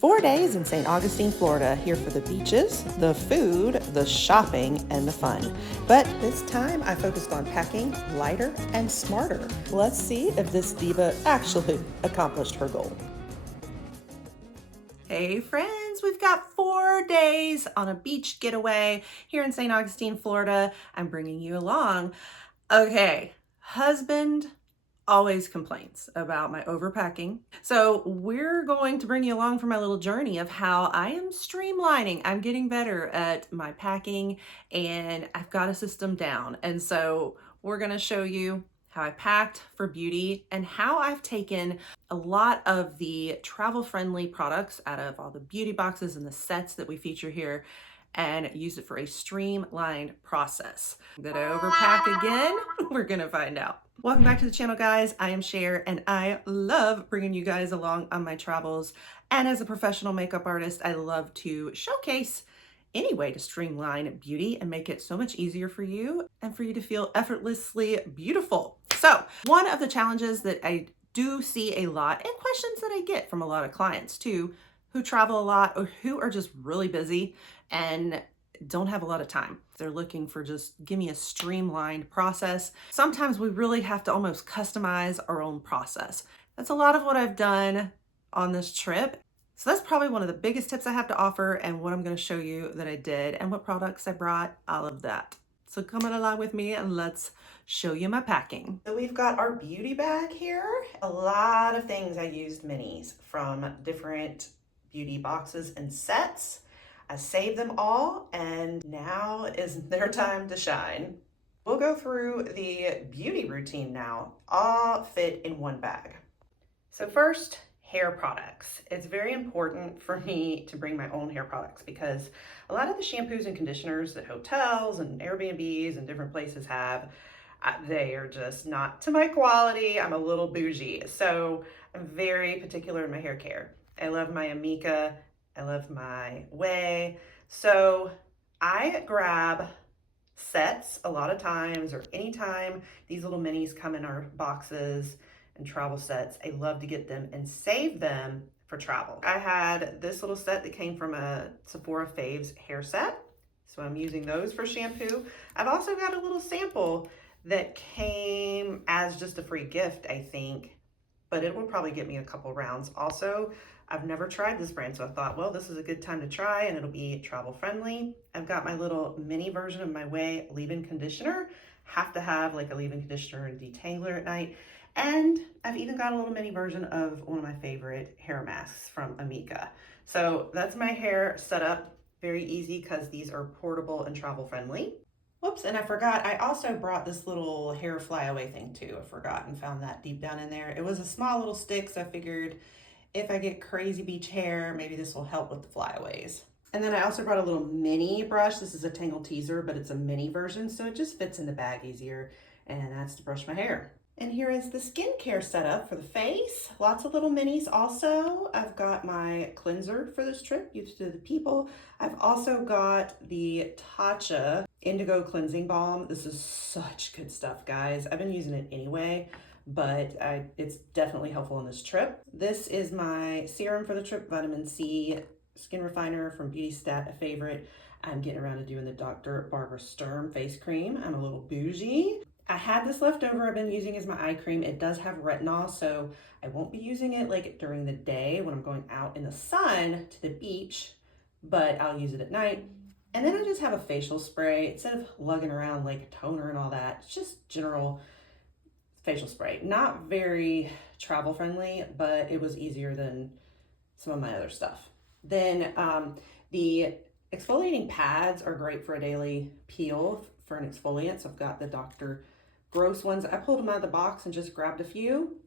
4 days in St. Augustine, Florida, here for the beaches, the food, the shopping, and the fun. But this time I focused on packing lighter and smarter. Let's see if this diva actually accomplished her goal. Hey friends, we've got 4 days on a beach getaway here in St. Augustine, Florida. I'm bringing you along. Okay, husband always complains about my overpacking. So we're going to bring you along for my little journey of how I am streamlining. I'm getting better at my packing and I've got a system down. And so we're going to show you how I packed for beauty and how I've taken a lot of the travel-friendly products out of all the beauty boxes and the sets that we feature here and use it for a streamlined process. Did I overpack again? We're gonna find out. Welcome back to the channel, guys. I am Cher and I love bringing you guys along on my travels. And as a professional makeup artist, I love to showcase any way to streamline beauty and make it so much easier for you and for you to feel effortlessly beautiful. So one of the challenges that I do see a lot and questions that I get from a lot of clients too, who travel a lot or who are just really busy and don't have a lot of time. They're looking for just give me a streamlined process. Sometimes we really have to almost customize our own process. That's a lot of what I've done on this trip. So that's probably one of the biggest tips I have to offer and what I'm going to show you that I did and what products I brought, all of that. So come on along with me and let's show you my packing. So we've got our beauty bag here. A lot of things I used minis from different beauty boxes and sets. I saved them all and now is their time to shine. We'll go through the beauty routine now, all fit in one bag. So first, hair products. It's very important for me to bring my own hair products because a lot of the shampoos and conditioners that hotels and Airbnbs and different places have, they are just not to my quality. I'm a little bougie, so I'm very particular in my hair care. I love my Amika, I love my Way. So I grab sets a lot of times or anytime these little minis come in our boxes and travel sets, I love to get them and save them for travel. I had this little set that came from a Sephora Faves hair set. So I'm using those for shampoo. I've also got a little sample that came as just a free gift, I think, but it will probably get me a couple rounds. Also, I've never tried this brand, so I thought, well, this is a good time to try and it'll be travel friendly. I've got my little mini version of my Way leave-in conditioner. Have to have like a leave-in conditioner and detangler at night. And I've even got a little mini version of one of my favorite hair masks from Amika. So that's my hair set up. Very easy because these are portable and travel friendly. Whoops, and I forgot, I also brought this little hair flyaway thing too. I forgot and found that deep down in there. It was a small little stick, so I figured if I get crazy beach hair, maybe this will help with the flyaways. And then I also brought a little mini brush. This is a Tangle Teaser, but it's a mini version, so it just fits in the bag easier, and that's to brush my hair. And here is the skincare setup for the face. Lots of little minis also. I've got my cleanser for this trip, Youth to the People. I've also got the Tatcha Indigo Cleansing Balm. This is such good stuff, guys. I've been using it anyway, but it's definitely helpful on this trip. This is my serum for the trip, vitamin C skin refiner from Beauty Stat, a favorite. I'm getting around to doing the Dr. Barbara Sturm face cream. I'm a little bougie. I had this left over I've been using as my eye cream. It does have retinol, so I won't be using it like during the day when I'm going out in the sun to the beach, but I'll use it at night. And then I just have a facial spray instead of lugging around like toner and all that. It's just general facial spray. Not very travel friendly, but it was easier than some of my other stuff. Then the exfoliating pads are great for a daily peel for an exfoliant. So I've got the Dr. Gross ones. I pulled them out of the box and just grabbed a few.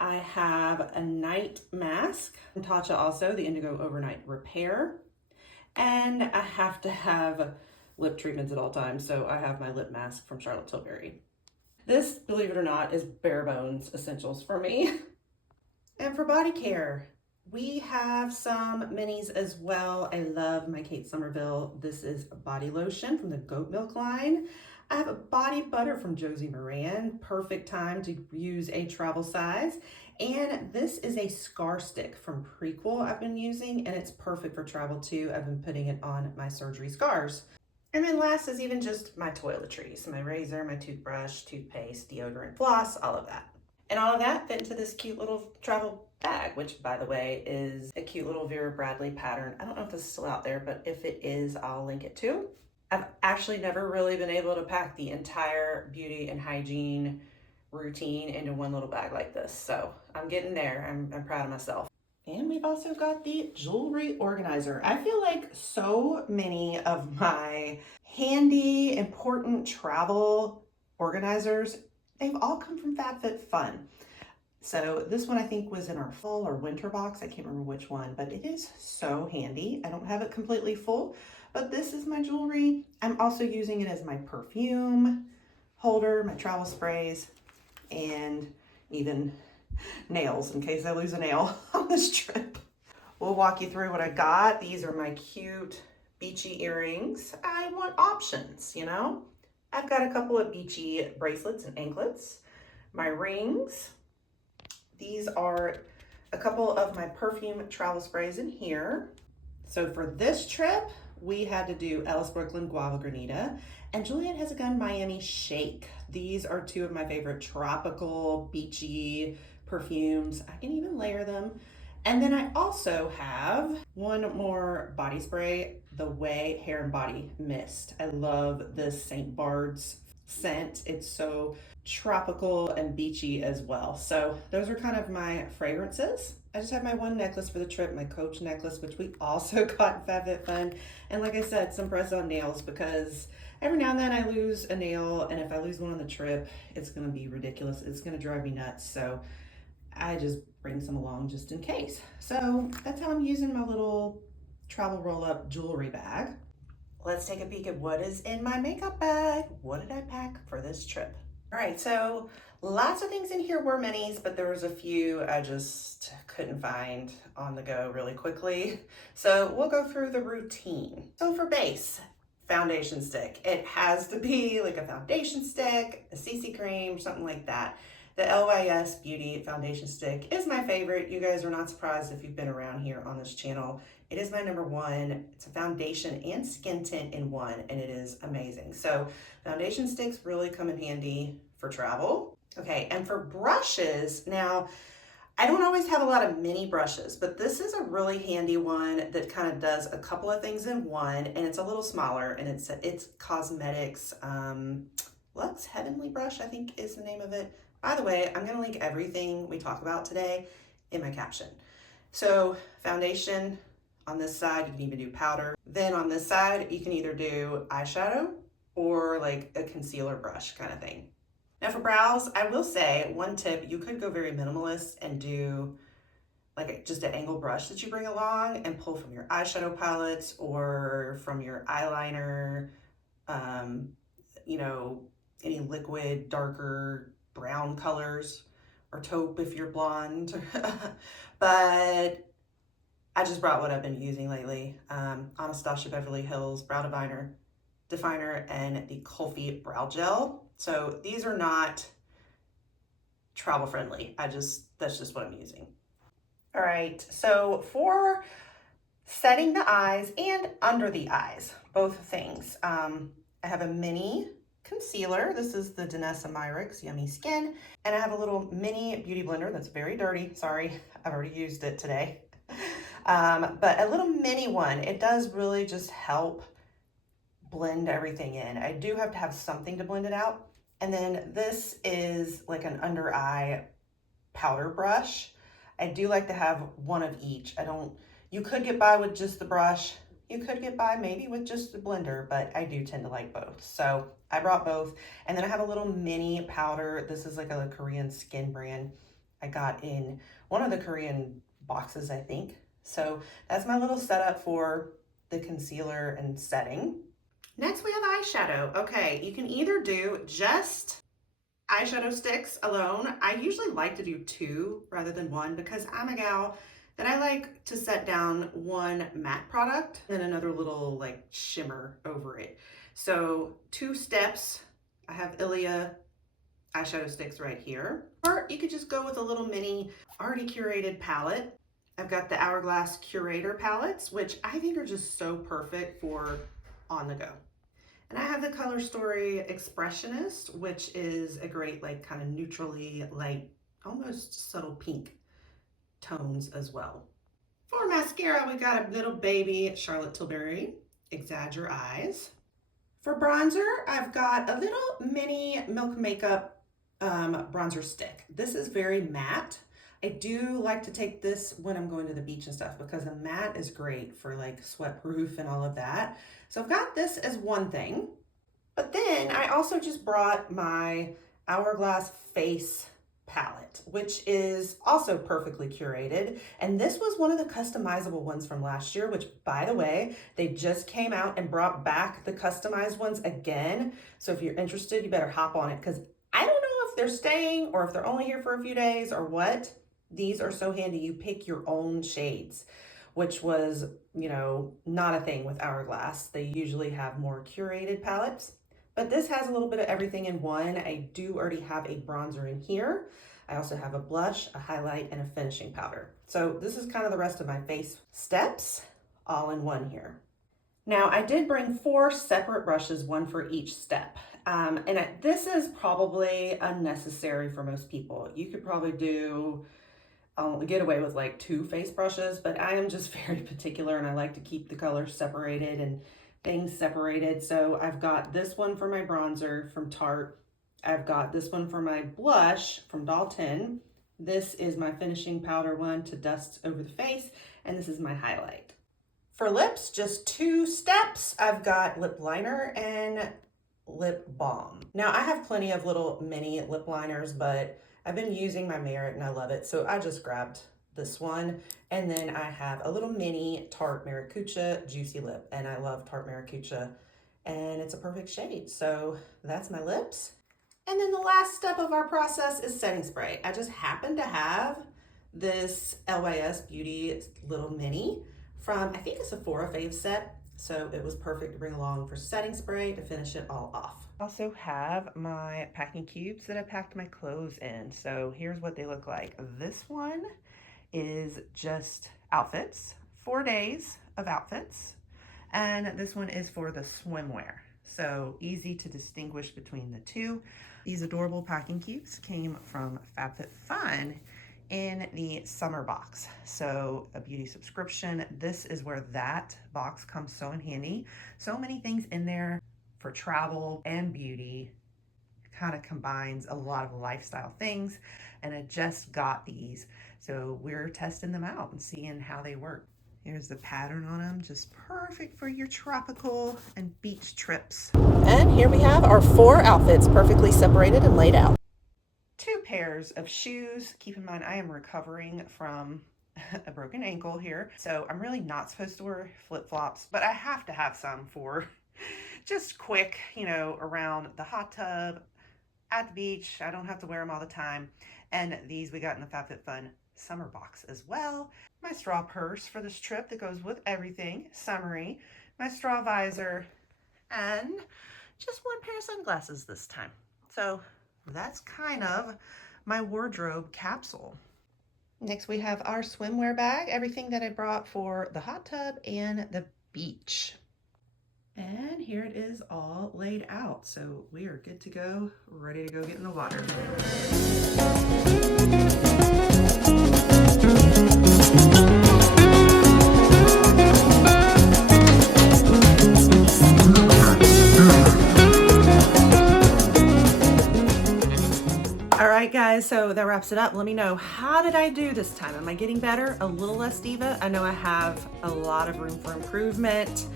I have a night mask from Tatcha also, the Indigo Overnight Repair. And I have to have lip treatments at all times, so I have my lip mask from Charlotte Tilbury. This, believe it or not, is bare bones essentials for me. And for body care, we have some minis as well. I love my Kate Somerville. This is a body lotion from the Goat Milk line. I have a body butter from Josie Moran. Perfect time to use a travel size. And this is a scar stick from Prequel I've been using, and it's perfect for travel too. I've been putting it on my surgery scars. And then last is even just my toiletries, my razor, my toothbrush, toothpaste, deodorant, floss, all of that. And all of that fit into this cute little travel bag, which by the way is a cute little Vera Bradley pattern. I don't know if this is still out there, but if it is, I'll link it too. I've actually never really been able to pack the entire beauty and hygiene routine into one little bag like this. So I'm getting there. I'm proud of myself. And we've also got the jewelry organizer. I feel like so many of my handy, important travel organizers, they've all come from Fab Fit Fun. So this one I think was in our fall or winter box. I can't remember which one, but it is so handy. I don't have it completely full, but this is my jewelry. I'm also using it as my perfume holder, my travel sprays, and even nails in case I lose a nail on this trip. We'll walk you through what I got. These are my cute beachy earrings. I want options, you know? I've got a couple of beachy bracelets and anklets, my rings. These are a couple of my perfume travel sprays in here. So for this trip, we had to do Ellis Brooklyn Guava Granita, and Juliet has a gun Miami Shake. These are two of my favorite tropical beachy perfumes. I can even layer them. And then I also have one more body spray, the Way Hair and Body Mist. I love this St. Bard's scent. It's so tropical and beachy as well. So those are kind of my fragrances. I just have my one necklace for the trip, my Coach necklace, which we also got in Fab Fit Fun. And like I said, some press-on nails, because every now and then I lose a nail, and if I lose one on the trip, it's gonna be ridiculous. It's gonna drive me nuts. So I just bring some along just in case. So that's how I'm using my little travel roll-up jewelry bag. Let's take a peek at what is in my makeup bag. What did I pack for this trip? All right, so lots of things in here were minis, but there was a few I just couldn't find on the go really quickly. So we'll go through the routine. So for base, foundation stick. It has to be like a foundation stick, a CC cream, something like that. The LYS Beauty foundation stick is my favorite. You guys are not surprised if you've been around here on this channel. It is my number one. It's a foundation and skin tint in one, and it is amazing. So foundation sticks really come in handy for travel. Okay, and for brushes, now I don't always have a lot of mini brushes, but this is a really handy one that kind of does a couple of things in one, and it's a little smaller, and it's cosmetics. Lux Heavenly Brush, I think is the name of it. By the way, I'm gonna link everything we talk about today in my caption. So foundation on this side, you can even do powder. Then on this side, you can either do eyeshadow or like a concealer brush kind of thing. Now for brows, I will say one tip, you could go very minimalist and do like just an angle brush that you bring along and pull from your eyeshadow palettes or from your eyeliner, you know, any liquid, darker brown colors, or taupe if you're blonde. But I just brought what I've been using lately. Anastasia Beverly Hills Brow Definer and the Kulfi Brow Gel. So these are not travel friendly. That's just what I'm using. All right, so for setting the eyes and under the eyes, both things, I have a mini concealer. This is the Danessa Myricks Yummy Skin. And I have a little mini beauty blender that's very dirty. Sorry, I've already used it today. But a little mini one, it does really just help blend everything in. I do have to have something to blend it out. And then this is like an under eye powder brush. I do like to have one of each. You could get by with just the brush. You could get by maybe with just the blender, but I do tend to like both. So I brought both. And then I have a little mini powder. This is like a Korean skin brand I got in one of the Korean boxes, I think. So that's my little setup for the concealer and setting. Next we have eyeshadow. Okay, you can either do just eyeshadow sticks alone. I usually like to do two rather than one because I'm a gal that I like to set down one matte product and another little like shimmer over it. So 2 steps. I have Ilia eyeshadow sticks right here. Or you could just go with a little mini already curated palette. I've got the Hourglass Curator palettes, which I think are just so perfect for on the go. And I have the Color Story Expressionist, which is a great like kind of neutrally light, almost subtle pink tones as well. For mascara, we got a little baby Charlotte Tilbury Exagger Eyes. For bronzer, I've got a little mini Milk Makeup bronzer stick. This is very matte. I do like to take this when I'm going to the beach and stuff because the matte is great for like sweat proof and all of that. So I've got this as one thing, but then I also just brought my Hourglass Face palette, which is also perfectly curated. And this was one of the customizable ones from last year, which by the way, they just came out and brought back the customized ones again. So if you're interested, you better hop on it because I don't know if they're staying or if they're only here for a few days or what. These are so handy. You pick your own shades, which was, you know, not a thing with Hourglass. They usually have more curated palettes. But this has a little bit of everything in one. I do already have a bronzer in here. I also have a blush, a highlight, and a finishing powder. So this is kind of the rest of my face steps all in one here. Now I did bring 4 separate brushes, one for each step. This is probably unnecessary for most people. You could probably get away with like 2 face brushes, but I am just very particular and I like to keep the colors separated and things separated. So I've got this one for my bronzer from Tarte. I've got this one for my blush from Dalton. This is my finishing powder one to dust over the face. And this is my highlight. For lips, just 2 steps. I've got lip liner and lip balm. Now I have plenty of little mini lip liners, but I've been using my Merit and I love it. So I just grabbed this one. And then I have a little mini Tarte Maracuja Juicy Lip. And I love Tarte Maracuja and it's a perfect shade. So that's my lips. And then the last step of our process is setting spray. I just happen to have this LYS Beauty little mini from, I think, a Sephora fave set. So it was perfect to bring along for setting spray to finish it all off. I also have my packing cubes that I packed my clothes in. So here's what they look like. This one is just outfits, 4 days of outfits. And this one is for the swimwear. So easy to distinguish between the two. These adorable packing cubes came from Fab Fit Fun in the summer box. So a beauty subscription. This is where that box comes so in handy. So many things in there for travel and beauty. Kind of combines a lot of lifestyle things. And I just got these. So we're testing them out and seeing how they work. Here's the pattern on them, just perfect for your tropical and beach trips. And here we have our 4 outfits perfectly separated and laid out. 2 pairs of shoes. Keep in mind, I am recovering from a broken ankle here. So I'm really not supposed to wear flip-flops, but I have to have some for just quick, you know, around the hot tub, at the beach. I don't have to wear them all the time. And these we got in the Fab Fit Fun summer box as well. My straw purse for this trip that goes with everything, summery, my straw visor, and just 1 pair of sunglasses this time. So that's kind of my wardrobe capsule. Next we have our swimwear bag, everything that I brought for the hot tub and the beach. And here it is all laid out. So we are good to go, ready to go get in the water. All right, guys, so that wraps it up. Let me know, how did I do this time? Am I getting better? A little less diva? I know I have a lot of room for improvement.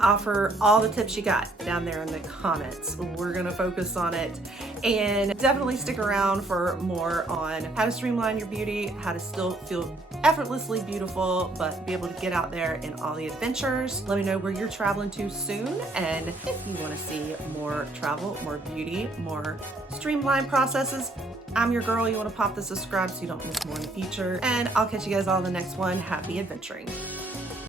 Offer all the tips you got down there in the comments. We're gonna focus on it, and definitely stick around for more on how to streamline your beauty, how to still feel effortlessly beautiful, but be able to get out there in all the adventures. Let me know where you're traveling to soon, and if you want to see more travel, more beauty, more streamlined processes, I'm your girl. You want to pop the subscribe so you don't miss more in the future, and I'll catch you guys all in the next one. Happy adventuring.